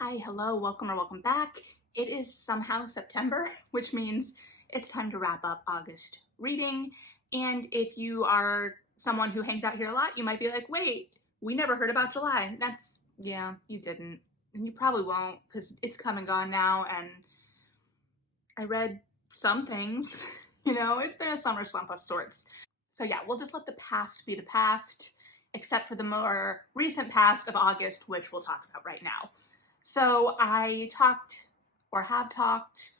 Hi, hello, welcome or welcome back. It is somehow September, which means it's time to wrap up August reading. And if you are someone who hangs out here a lot, you might be like, wait, we never heard about July. Yeah, you didn't. And you probably won't because it's come and gone now. And I read some things, it's been a summer slump of sorts. So yeah, we'll just let the past be the past, except for the more recent past of August, which we'll talk about right now. So I talked, or have talked,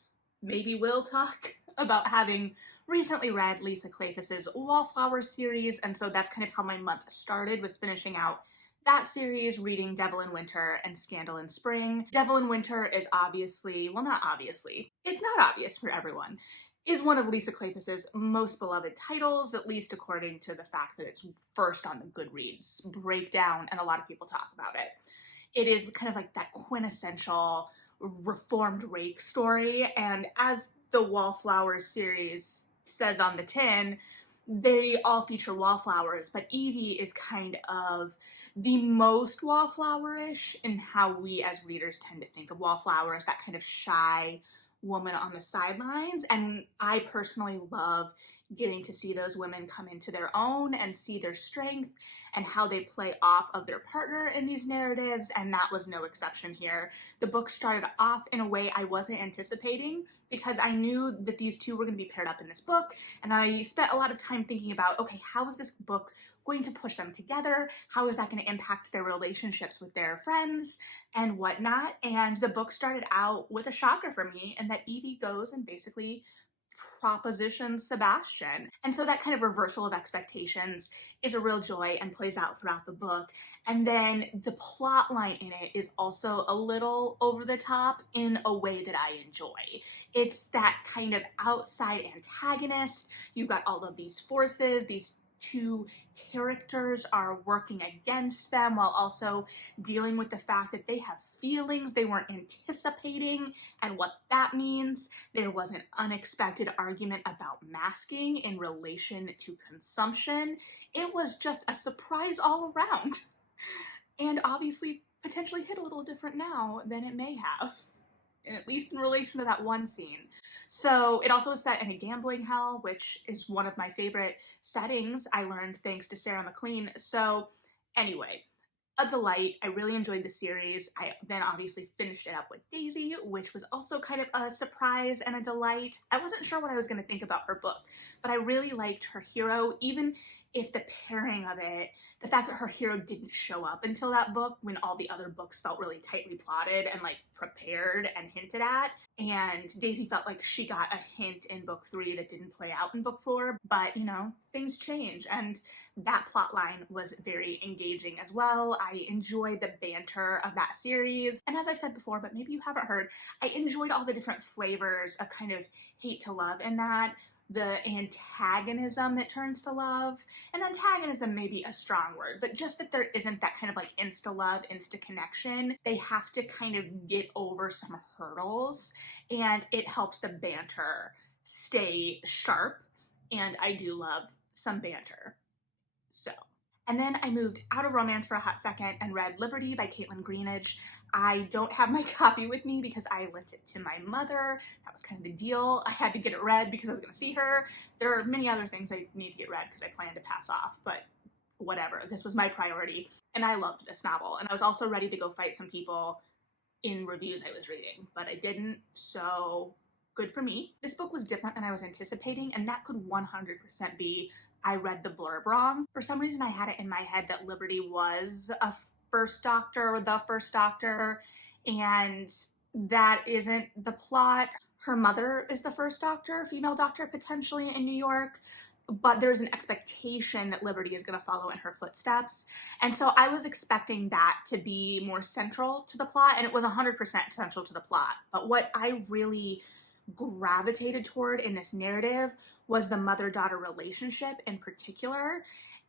maybe will talk, about having recently read Lisa Kleypas's Wallflower series, and so that's kind of how my month started, was finishing out that series, reading Devil in Winter and Scandal in Spring. Devil in Winter is obviously, well, not obviously, it's not obvious for everyone, is one of Lisa Kleypas's most beloved titles, at least according to the fact that it's first on the Goodreads breakdown, and a lot of people talk about it. It is kind of like that quintessential reformed rake story, and as the Wallflowers series says on the tin, they all feature wallflowers, but Evie is kind of the most wallflowerish in how we as readers tend to think of wallflowers, that kind of shy woman on the sidelines. And I personally love getting to see those women come into their own and see their strength and how they play off of their partner in these narratives, and that was no exception here. The book started off in a way I wasn't anticipating because I knew that these two were going to be paired up in this book, and I spent a lot of time thinking about, okay, how is this book going to push them together? How is that going to impact their relationships with their friends and whatnot? And the book started out with a shocker for me, and that Evie goes and basically propositions Sebastian. And so that kind of reversal of expectations is a real joy and plays out throughout the book. And then the plot line in it is also a little over the top in a way that I enjoy. It's that kind of outside antagonist. You've got all of these forces, these two characters are working against them while also dealing with the fact that they have feelings they weren't anticipating and what that means. There was an unexpected argument about masking in relation to consumption. It was just a surprise all around. And obviously potentially hit a little different now than it may have, at least in relation to that one scene. So it also is set in a gambling hell, which is one of my favorite settings I learned thanks to Sarah McLean. So anyway, a delight. I really enjoyed the series. I then obviously finished it up with Daisy, which was also kind of a surprise and a delight. I wasn't sure what I was going to think about her book, but I really liked her hero, even if the pairing of it, the fact that her hero didn't show up until that book when all the other books felt really tightly plotted and like prepared and hinted at. And Daisy felt like she got a hint in book 3 that didn't play out in book 4, but things change, and that plot line was very engaging as well. I enjoyed the banter of that series, and as I said before, but maybe you haven't heard, I enjoyed all the different flavors of kind of hate to love in that. The antagonism that turns to love, and antagonism may be a strong word, but just that there isn't that kind of like insta love, insta connection. They have to kind of get over some hurdles, and it helps the banter stay sharp, and I do love some banter. So, and then I moved out of romance for a hot second and read Liberty by Caitlin Greenidge. I don't have my copy with me because I lent it to my mother. That was kind of the deal. I had to get it read because I was going to see her. There are many other things I need to get read because I plan to pass off, but whatever. This was my priority, and I loved this novel. And I was also ready to go fight some people in reviews I was reading, but I didn't, so good for me. This book was different than I was anticipating, and that could 100% be I read the blurb wrong. For some reason, I had it in my head that Liberty was a first doctor or the first doctor, and that isn't the plot. Her mother is the first doctor, female doctor potentially in New York, but there's an expectation that Liberty is going to follow in her footsteps. And so I was expecting that to be more central to the plot, and it was 100% central to the plot. But what I really gravitated toward in this narrative was the mother-daughter relationship in particular.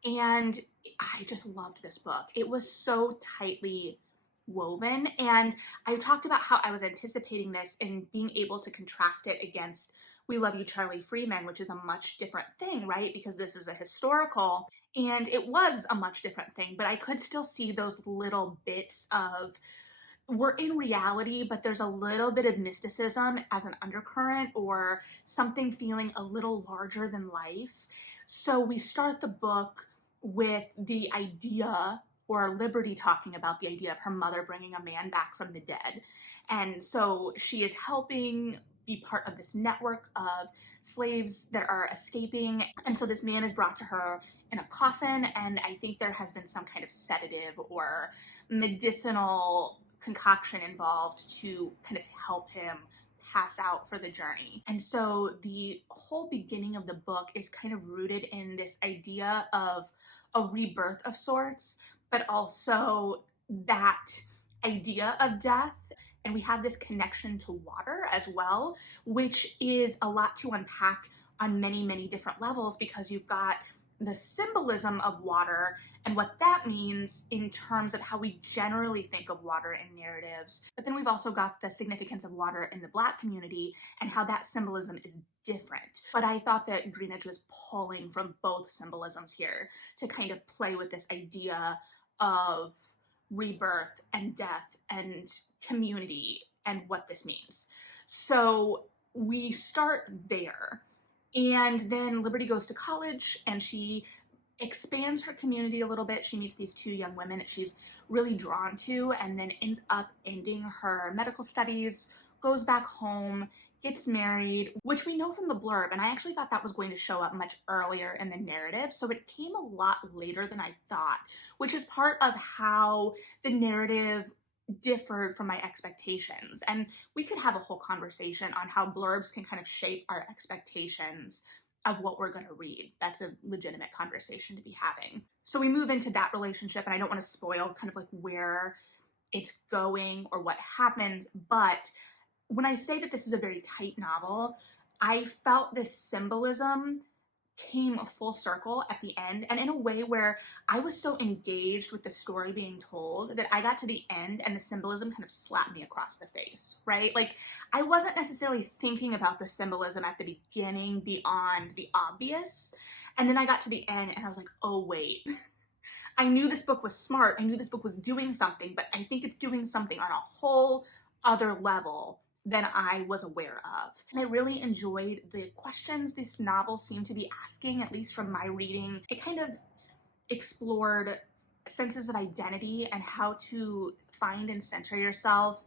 And I just loved this book. It was so tightly woven. And I talked about how I was anticipating this and being able to contrast it against We Love You, Charlie Freeman, which is a much different thing, right? Because this is a historical, and it was a much different thing, but I could still see those little bits of we're in reality, but there's a little bit of mysticism as an undercurrent or something feeling a little larger than life. So we start the book with the idea, or Liberty talking about the idea of her mother bringing a man back from the dead. And so she is helping be part of this network of slaves that are escaping. And so this man is brought to her in a coffin, and I think there has been some kind of sedative or medicinal concoction involved to kind of help him pass out for the journey. And so the whole beginning of the book is kind of rooted in this idea of a rebirth of sorts, but also that idea of death. And we have this connection to water as well, which is a lot to unpack on many, many different levels, because you've got the symbolism of water and what that means in terms of how we generally think of water in narratives. But then we've also got the significance of water in the Black community and how that symbolism is different. But I thought that Greenidge was pulling from both symbolisms here to kind of play with this idea of rebirth and death and community and what this means. So we start there. And then Liberty goes to college and she expands her community a little bit. She meets these two young women that she's really drawn to, and then ends up ending her medical studies, goes back home, gets married, which we know from the blurb. And I actually thought that was going to show up much earlier in the narrative. So it came a lot later than I thought, which is part of how the narrative differed from my expectations. And we could have a whole conversation on how blurbs can kind of shape our expectations of what we're going to read. That's a legitimate conversation to be having. So we move into that relationship, and I don't want to spoil kind of like where it's going or what happens, but when I say that this is a very tight novel, I felt this symbolism came full circle at the end, and in a way where I was so engaged with the story being told that I got to the end and the symbolism kind of slapped me across the face, right? Like, I wasn't necessarily thinking about the symbolism at the beginning beyond the obvious, and then I got to the end and I was like, oh wait, I knew this book was smart, I knew this book was doing something, but I think it's doing something on a whole other level than I was aware of. And I really enjoyed the questions this novel seemed to be asking, at least from my reading. It kind of explored senses of identity and how to find and center yourself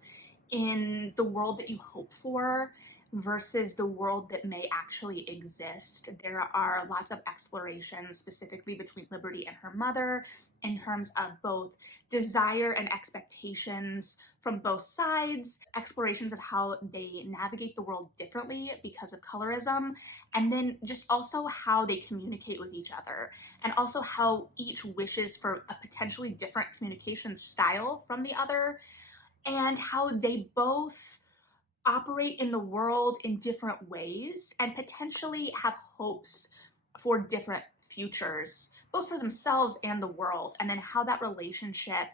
in the world that you hope for versus the world that may actually exist. There are lots of explorations specifically between Liberty and her mother in terms of both desire and expectations from both sides, explorations of how they navigate the world differently because of colorism, and then just also how they communicate with each other, and also how each wishes for a potentially different communication style from the other, and how they both operate in the world in different ways and potentially have hopes for different futures, both for themselves and the world, and then how that relationship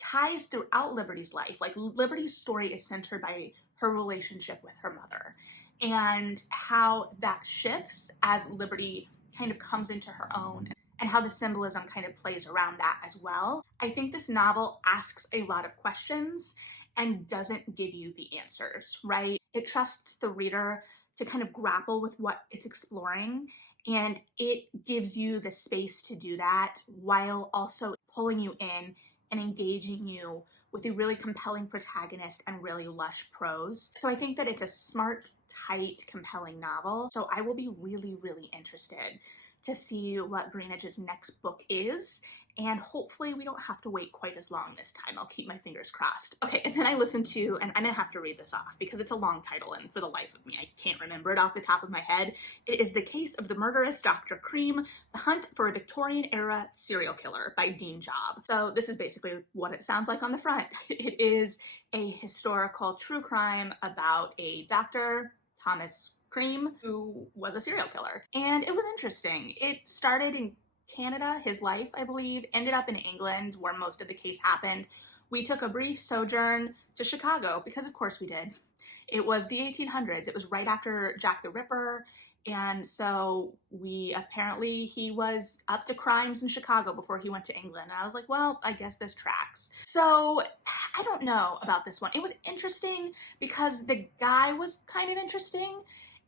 ties throughout Liberty's life. Like, Liberty's story is centered by her relationship with her mother and how that shifts as Liberty kind of comes into her own, and how the symbolism kind of plays around that as well. I think this novel asks a lot of questions and doesn't give you the answers, right? It trusts the reader to kind of grapple with what it's exploring, and it gives you the space to do that while also pulling you in and engaging you with a really compelling protagonist and really lush prose. So I think that it's a smart, tight, compelling novel. So I will be really, really interested to see what Greenidge's next book is, and hopefully we don't have to wait quite as long this time. I'll keep my fingers crossed. Okay, and then I listened to, and I'm gonna have to read this off because it's a long title and for the life of me, I can't remember it off the top of my head. It is The Case of the Murderous Dr Cream, The Hunt for a Victorian-Era Serial Killer by Dean Job. So this is basically what it sounds like on the front. It is a historical true crime about a Dr. Thomas Cream, who was a serial killer. And it was interesting. It started in Canada, his life, I believe, ended up in England where most of the case happened. We took a brief sojourn to Chicago because of course we did. It was the 1800s. It was right after Jack the Ripper, And so he was up to crimes in Chicago before he went to England. And I was like, well, I guess this tracks. So I don't know about this one. It was interesting because the guy was kind of interesting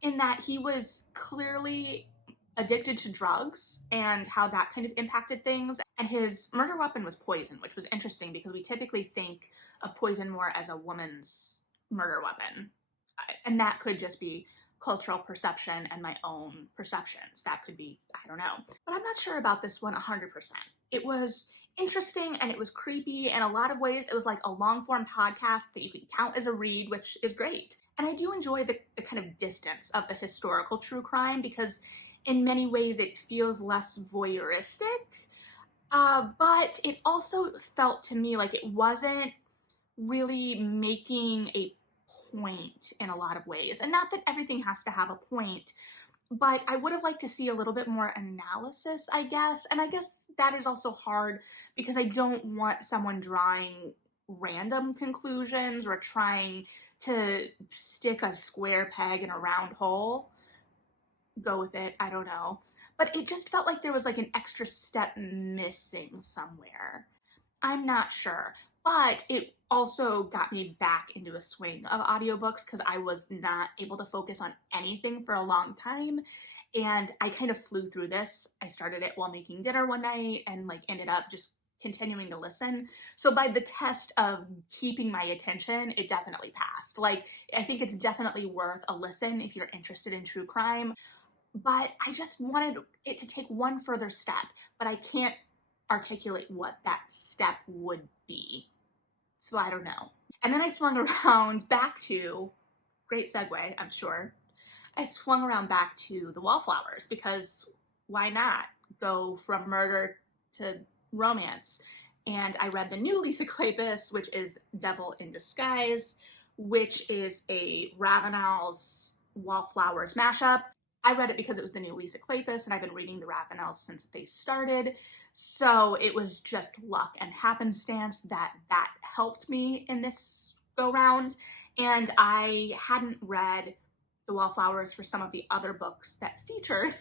in that he was clearly addicted to drugs and how that kind of impacted things. And his murder weapon was poison, which was interesting because we typically think of poison more as a woman's murder weapon. And that could just be cultural perception and my own perceptions. That could be, I don't know. But I'm not sure about this one 100%. It was interesting and it was creepy. In a lot of ways, it was like a long form podcast that you can count as a read, which is great. And I do enjoy the kind of distance of the historical true crime because in many ways it feels less voyeuristic. But it also felt to me like it wasn't really making a point in a lot of ways. And not that everything has to have a point, but I would have liked to see a little bit more analysis, I guess. And I guess that is also hard because I don't want someone drawing random conclusions or trying to stick a square peg in a round hole. Go with it, I don't know. But it just felt like there was like an extra step missing somewhere. I'm not sure. But it also got me back into a swing of audiobooks because I was not able to focus on anything for a long time. And I kind of flew through this. I started it while making dinner one night and like ended up just continuing to listen. So by the test of keeping my attention, it definitely passed. Like, I think it's definitely worth a listen if you're interested in true crime. But I just wanted it to take one further step, but I can't articulate what that step would be. So I don't know. And then I swung around back to, great segue, I'm sure. I swung around back to The Wallflowers because why not go from murder to romance? And I read the new Lisa Kleypas, which is Devil in Disguise, which is a Ravenel's Wallflowers mashup. I read it because it was the new Lisa Kleypas, and I've been reading the Ravenels since they started. So it was just luck and happenstance that helped me in this go round. And I hadn't read The Wallflowers for some of the other books that featured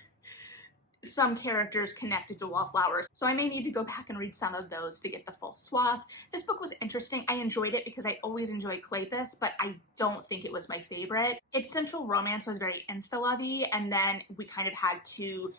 some characters connected to Wallflowers. So I may need to go back and read some of those to get the full swath. This book was interesting. I enjoyed it because I always enjoy Kleypas, but I don't think it was my favorite. Its central romance was very insta-lovey, and then we kind of had to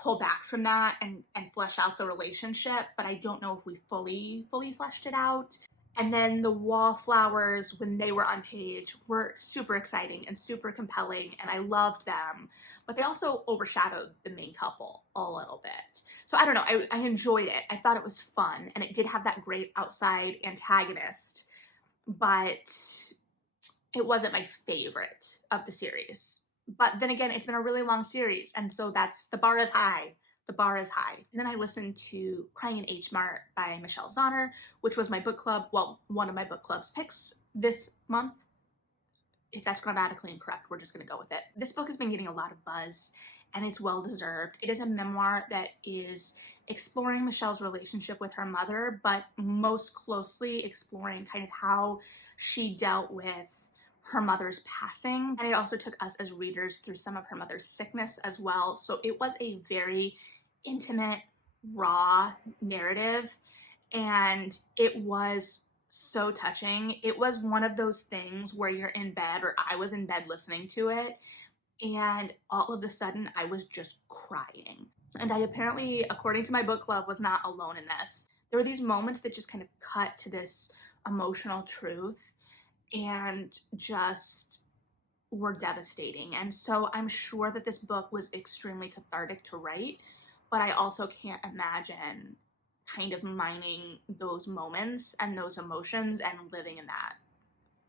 pull back from that and flesh out the relationship, but I don't know if we fully fleshed it out. And then the Wallflowers, when they were on page, were super exciting and super compelling, and I loved them. But they also overshadowed the main couple a little bit. So I don't know, I enjoyed it. I thought it was fun, and it did have that great outside antagonist, but it wasn't my favorite of the series. But then again, it's been a really long series, and so the bar is high. The bar is high. And then I listened to Crying in H Mart by Michelle Zauner, which was my book club, well, one of my book club's picks this month. If that's grammatically incorrect, we're just going to go with it. This book has been getting a lot of buzz, and it's well-deserved. It is a memoir that is exploring Michelle's relationship with her mother, but most closely exploring kind of how she dealt with her mother's passing. And it also took us as readers through some of her mother's sickness as well. So it was a very intimate, raw narrative, and it was so touching. It was one of those things where you're in bed, or I was in bed listening to it, and all of a sudden I was just crying. And I apparently, according to my book club, was not alone in this. There were these moments that just kind of cut to this emotional truth and just were devastating. And so I'm sure that this book was extremely cathartic to write, but I also can't imagine kind of mining those moments and those emotions and living in that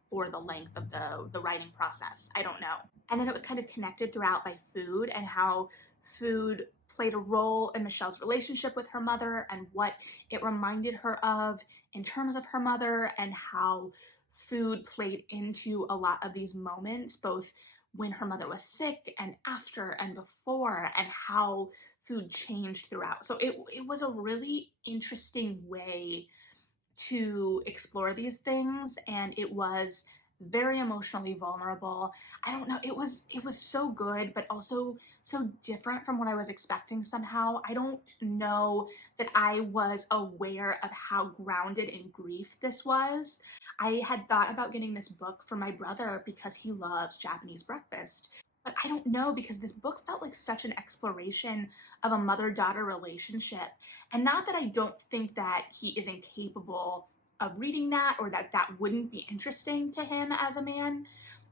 for the length of the writing process. I don't know. And then it was kind of connected throughout by food and how food played a role in Michelle's relationship with her mother and what it reminded her of in terms of her mother, and how food played into a lot of these moments, both when her mother was sick and after and before, and how food changed throughout. So it was a really interesting way to explore these things, and it was very emotionally vulnerable. I don't know, it was so good, but also so different from what I was expecting somehow. I don't know that I was aware of how grounded in grief this was. I had thought about getting this book for my brother because he loves Japanese breakfast. But I don't know, because this book felt like such an exploration of a mother-daughter relationship. And not that I don't think that he is incapable of reading that, or that that wouldn't be interesting to him as a man,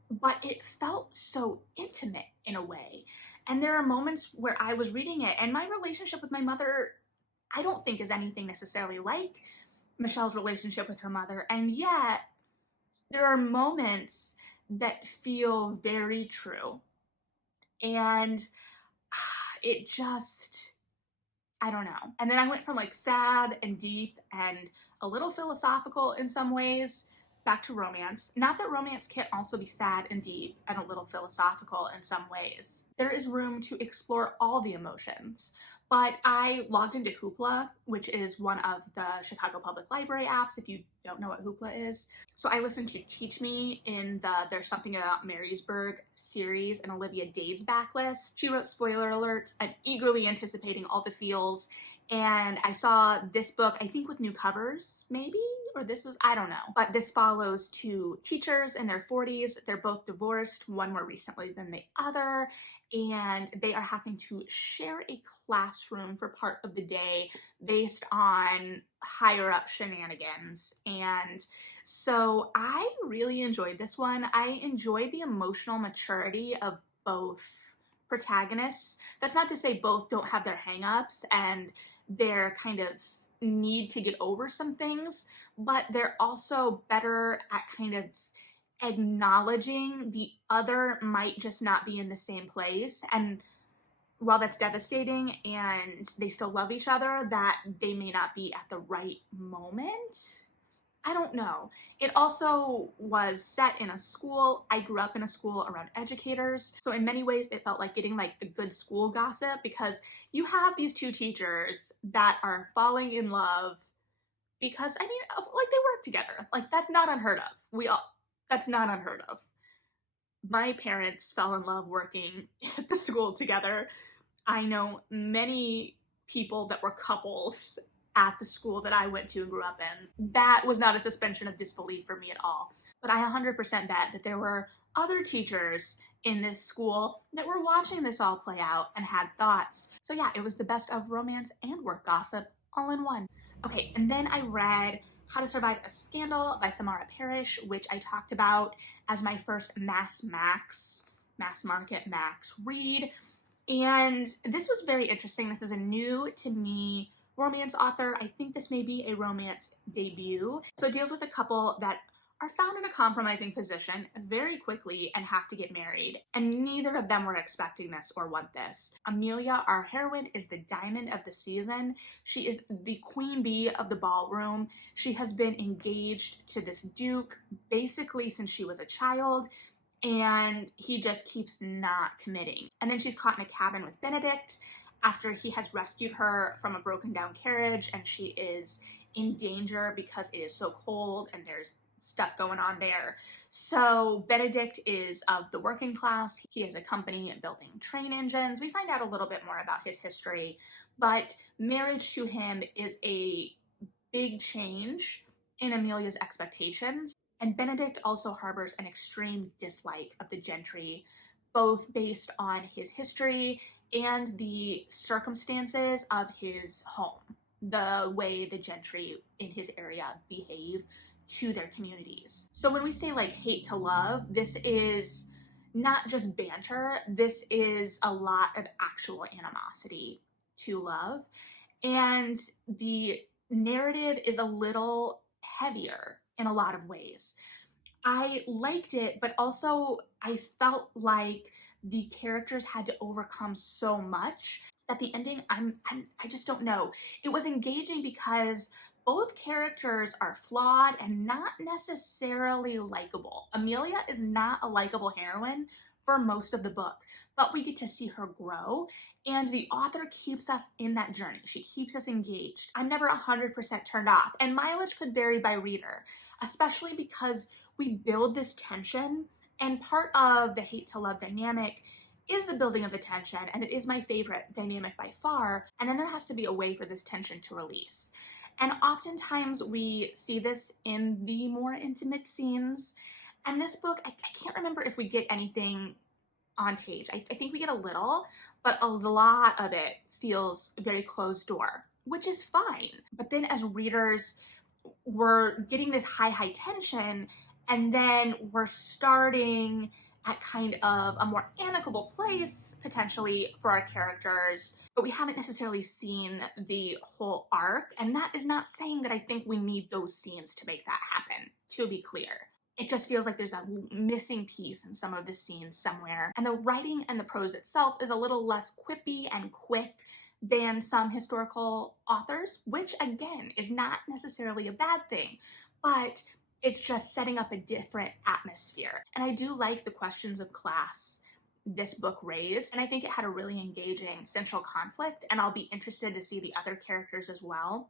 but it felt so intimate in a way. And there are moments where I was reading it, and my relationship with my mother, I don't think is anything necessarily like Michelle's relationship with her mother. And yet, there are moments that feel very true. And it just, I don't know. And then I went from like sad and deep and a little philosophical in some ways back to romance. Not that romance can't also be sad and deep and a little philosophical in some ways. There is room to explore all the emotions. But I logged into Hoopla, which is one of the Chicago Public Library apps, if you don't know what Hoopla is. So I listened to Teach Me in the There's Something About Marysburg series and Olivia Dade's backlist. She wrote, spoiler alert, I'm eagerly anticipating all the feels. And I saw this book, I think with new covers, maybe? Or this was, I don't know. But this follows two teachers in their 40s. They're both divorced, one more recently than the other. And they are having to share a classroom for part of the day based on higher up shenanigans. And so I really enjoyed this one. I enjoyed the emotional maturity of both protagonists. That's not to say both don't have their hang-ups and their kind of need to get over some things, but they're also better at kind of acknowledging the other might just not be in the same place. And while that's devastating and they still love each other, that they may not be at the right moment. I don't know. It also was set in a school. I grew up in a school around educators. So in many ways, it felt like getting like the good school gossip, because you have these two teachers that are falling in love because, I mean, like they work together. Like that's not unheard of. That's not unheard of. My parents fell in love working at the school together. I know many people that were couples at the school that I went to and grew up in. That was not a suspension of disbelief for me at all. But I 100% bet that there were other teachers in this school that were watching this all play out and had thoughts. So yeah, it was the best of romance and work gossip all in one. Okay, and then I read How to Survive a Scandal by Samara Parrish, which I talked about as my first mass market max read. And this was very interesting. This is a new to me romance author. I think this may be a romance debut. So it deals with a couple that are found in a compromising position very quickly and have to get married. And neither of them were expecting this or want this. Amelia, our heroine, is the diamond of the season. She is the queen bee of the ballroom. She has been engaged to this duke basically since she was a child, and he just keeps not committing. And then she's caught in a cabin with Benedict after he has rescued her from a broken down carriage, and she is in danger because it is so cold and there's stuff going on there. So Benedict is of the working class. He has a company building train engines. We find out a little bit more about his history, but marriage to him is a big change in Amelia's expectations. And Benedict also harbors an extreme dislike of the gentry, both based on his history and the circumstances of his home, the way the gentry in his area behave to their communities. So when we say like hate to love, this is not just banter, this is a lot of actual animosity to love. And the narrative is a little heavier in a lot of ways. I liked it, but also I felt like the characters had to overcome so much that the ending, I just don't know. It was engaging because both characters are flawed and not necessarily likable. Amelia is not a likable heroine for most of the book, but we get to see her grow, and the author keeps us in that journey. She keeps us engaged. I'm never 100% turned off, and mileage could vary by reader, especially because we build this tension, and part of the hate to love dynamic is the building of the tension, and it is my favorite dynamic by far, and then there has to be a way for this tension to release. And oftentimes we see this in the more intimate scenes, and this book, I can't remember if we get anything on page. I think we get a little, but a lot of it feels very closed door, which is fine. But then as readers, we're getting this high tension, and then we're starting at kind of a more amicable place potentially for our characters, but we haven't necessarily seen the whole arc. And that is not saying that I think we need those scenes to make that happen, to be clear. It just feels like there's a missing piece in some of the scenes somewhere. And the writing and the prose itself is a little less quippy and quick than some historical authors, which again is not necessarily a bad thing, but it's just setting up a different atmosphere. And I do like the questions of class this book raised, and I think it had a really engaging central conflict, and I'll be interested to see the other characters as well.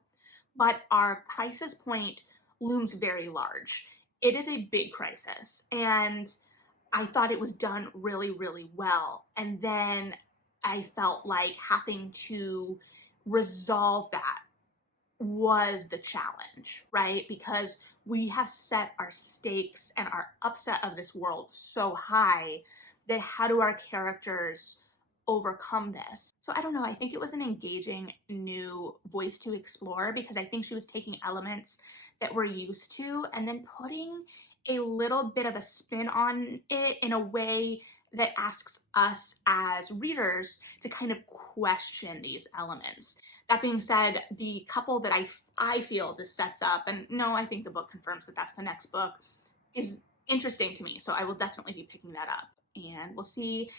But our crisis point looms very large. It is a big crisis, and I thought it was done really, really well. And then I felt like having to resolve that was the challenge, right? Because we have set our stakes and our upset of this world so high that how do our characters overcome this? So I don't know, I think it was an engaging new voice to explore, because I think she was taking elements that we're used to and then putting a little bit of a spin on it in a way that asks us as readers to kind of question these elements. That being said, the couple that I feel this sets up, and no, I think the book confirms that that's the next book, is interesting to me. So I will definitely be picking that up, and we'll see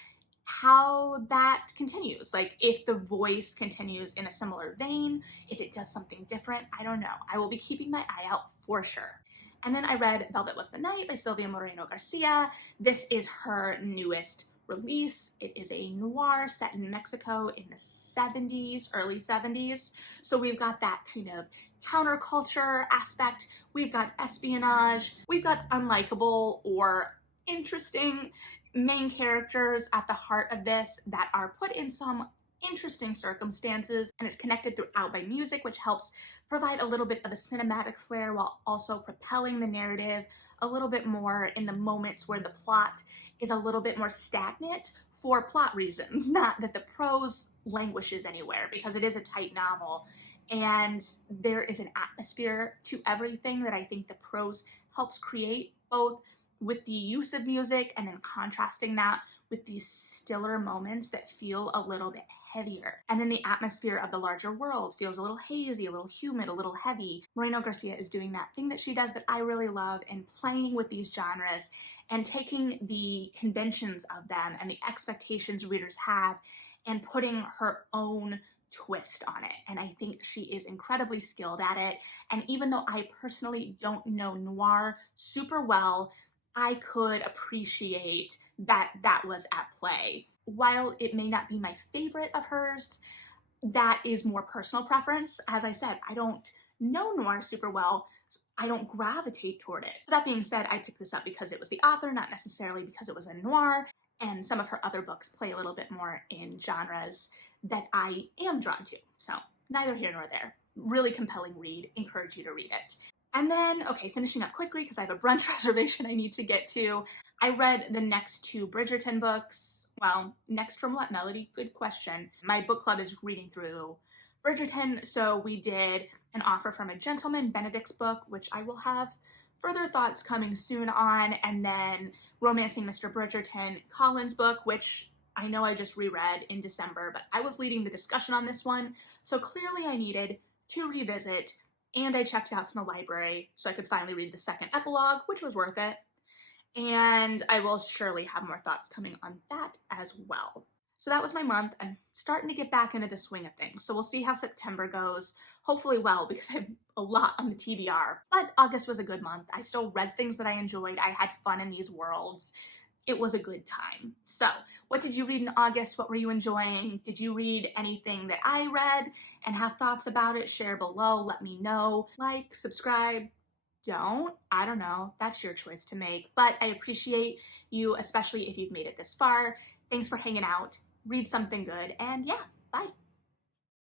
how that continues. Like if the voice continues in a similar vein, if it does something different, I don't know. I will be keeping my eye out for sure. And then I read Velvet Was the Night by Silvia Moreno Garcia. This is her newest release. It is a noir set in Mexico in the 70s, early 70s. So we've got that kind of counterculture aspect. We've got espionage. We've got unlikable or interesting main characters at the heart of this that are put in some interesting circumstances, and it's connected throughout by music, which helps provide a little bit of a cinematic flair while also propelling the narrative a little bit more in the moments where the plot is a little bit more stagnant for plot reasons, not that the prose languishes anywhere, because it is a tight novel and there is an atmosphere to everything that I think the prose helps create, both with the use of music and then contrasting that with these stiller moments that feel a little bit heavier. And then the atmosphere of the larger world feels a little hazy, a little humid, a little heavy. Moreno Garcia is doing that thing that she does that I really love, and playing with these genres and taking the conventions of them and the expectations readers have and putting her own twist on it. And I think she is incredibly skilled at it. And even though I personally don't know noir super well, I could appreciate that that was at play. While it may not be my favorite of hers, that is more personal preference. As I said, I don't know noir super well. I don't gravitate toward it. So that being said, I picked this up because it was the author, not necessarily because it was a noir, and some of her other books play a little bit more in genres that I am drawn to. So neither here nor there. Really compelling read. Encourage you to read it. And then, okay, finishing up quickly because I have a brunch reservation I need to get to. I read the next two Bridgerton books. Well, next from what, Melody? Good question. My book club is reading through Bridgerton, so we did An Offer from a Gentleman, Benedict's book, which I will have further thoughts coming soon on, and then Romancing Mr. Bridgerton, Colin's book, which I know I just reread in December, but I was leading the discussion on this one, so clearly I needed to revisit, and I checked it out from the library so I could finally read the second epilogue, which was worth it. And I will surely have more thoughts coming on that as well. So that was my month. I'm starting to get back into the swing of things. So we'll see how September goes. Hopefully well, because I have a lot on the TBR. But August was a good month. I still read things that I enjoyed. I had fun in these worlds. It was a good time. So what did you read in August? What were you enjoying? Did you read anything that I read and have thoughts about it? Share below. Let me know. Like, subscribe, don't, I don't know. That's your choice to make. But I appreciate you, especially if you've made it this far. Thanks for hanging out. Read something good, and yeah, bye.